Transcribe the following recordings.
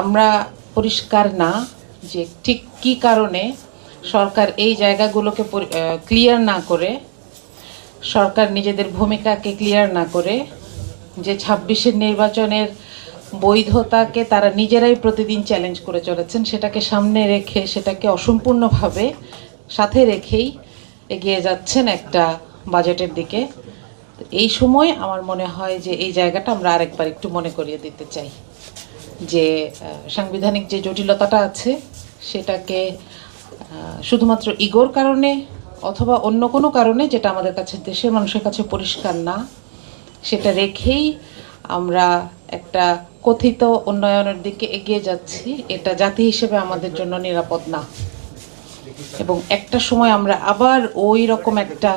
আমরা পরিষ্কার না যে ঠিক কী কারণে সরকার এই জায়গাগুলোকে ক্লিয়ার না করে, সরকার নিজেদের ভূমিকাকে ক্লিয়ার না করে, যে ২৬-এর নির্বাচনের বৈধতাকে তারা নিজেরাই প্রতিদিন চ্যালেঞ্জ করে চলেছেন, সেটাকে সামনে রেখে, সেটাকে অসম্পূর্ণভাবে সাথে রেখেই এগিয়ে যাচ্ছেন একটা বাজেটের দিকে। এই সময় আমার মনে হয় যে এই জায়গাটা আমরা আরেকবার একটু মনে করিয়ে দিতে চাই যে সাংবিধানিক যে জটিলতাটা আছে সেটাকে শুধুমাত্র ইগোর কারণে অথবা অন্য কোনো কারণে, যেটা আমাদের কাছে, দেশের মানুষের কাছে পরিষ্কার না, সেটা রেখেই আমরা একটা কথিত উন্নয়নের দিকে এগিয়ে যাচ্ছি। এটা জাতি হিসেবে আমাদের জন্য নিরাপদ না, এবং একটা সময় আমরা আবার ওই রকম একটা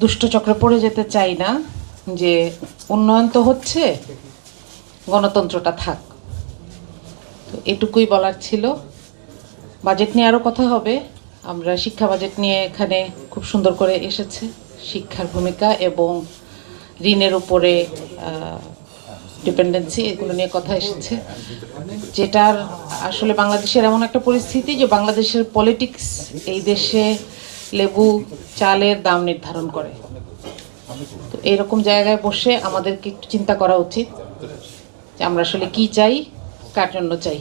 দুষ্টচক্রে পড়ে যেতে চাই না যে উন্নয়ন তো হচ্ছে, গণতন্ত্রটা থাক। তো এটুকুই বলার ছিল। বাজেট নিয়ে আরও কথা হবে। আমরা শিক্ষা বাজেট নিয়ে এখানে খুব সুন্দর করে এসেছে, শিক্ষার ভূমিকা এবং ঋণের উপরে ডিপেন্ডেন্সি, এগুলো নিয়ে কথা এসেছে, যেটার আসলে বাংলাদেশের এমন একটা পরিস্থিতি যে বাংলাদেশের পলিটিক্স এই দেশে লেবু চালের দাম নির্ধারণ করে। তো এইরকম জায়গায় বসে আমাদেরকে একটু চিন্তা করা উচিত যে আমরা আসলে কি চাই, কার জন্য চাই।